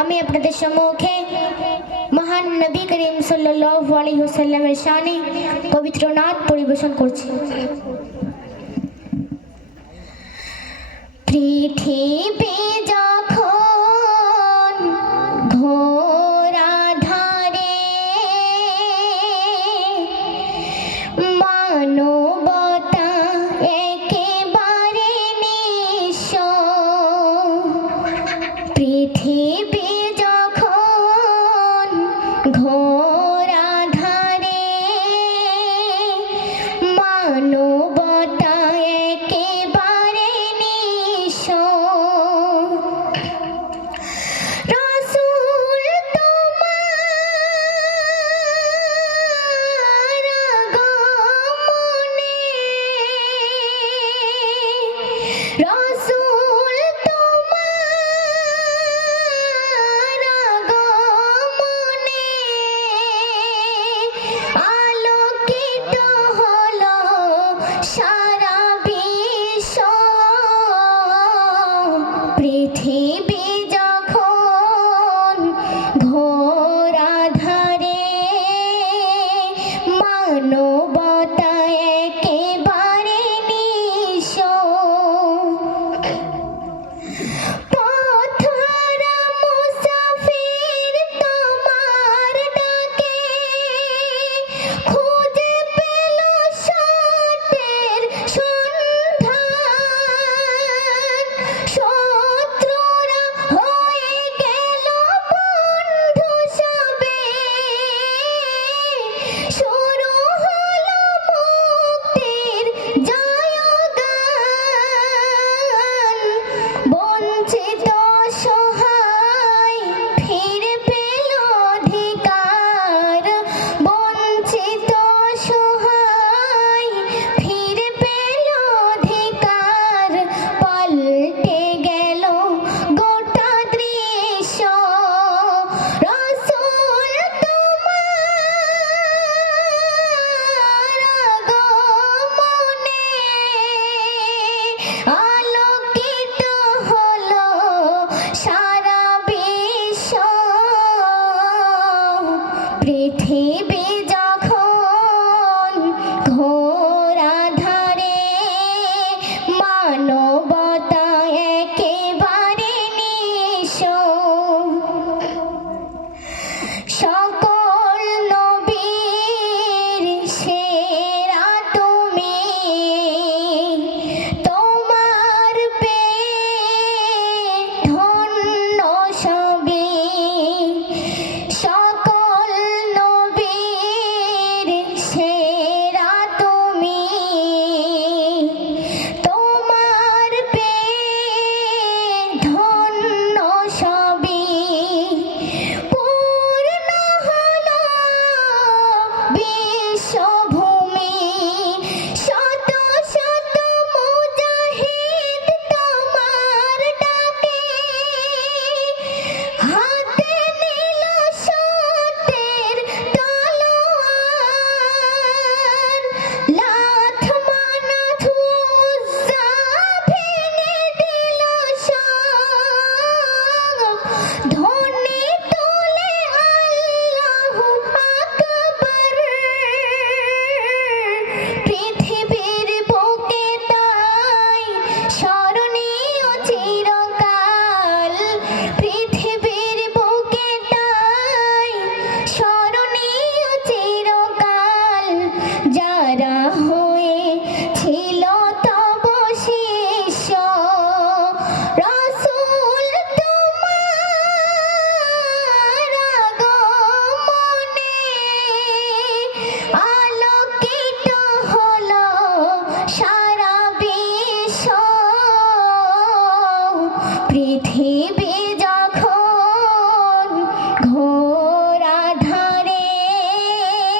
আমি আপনাদের সম্মুখে মহান নবী করিম সাল্লামের সানি ওয়াসাল্লামের পবিত্র নাদ পরিবেশন করছি। পৃথিবী ধর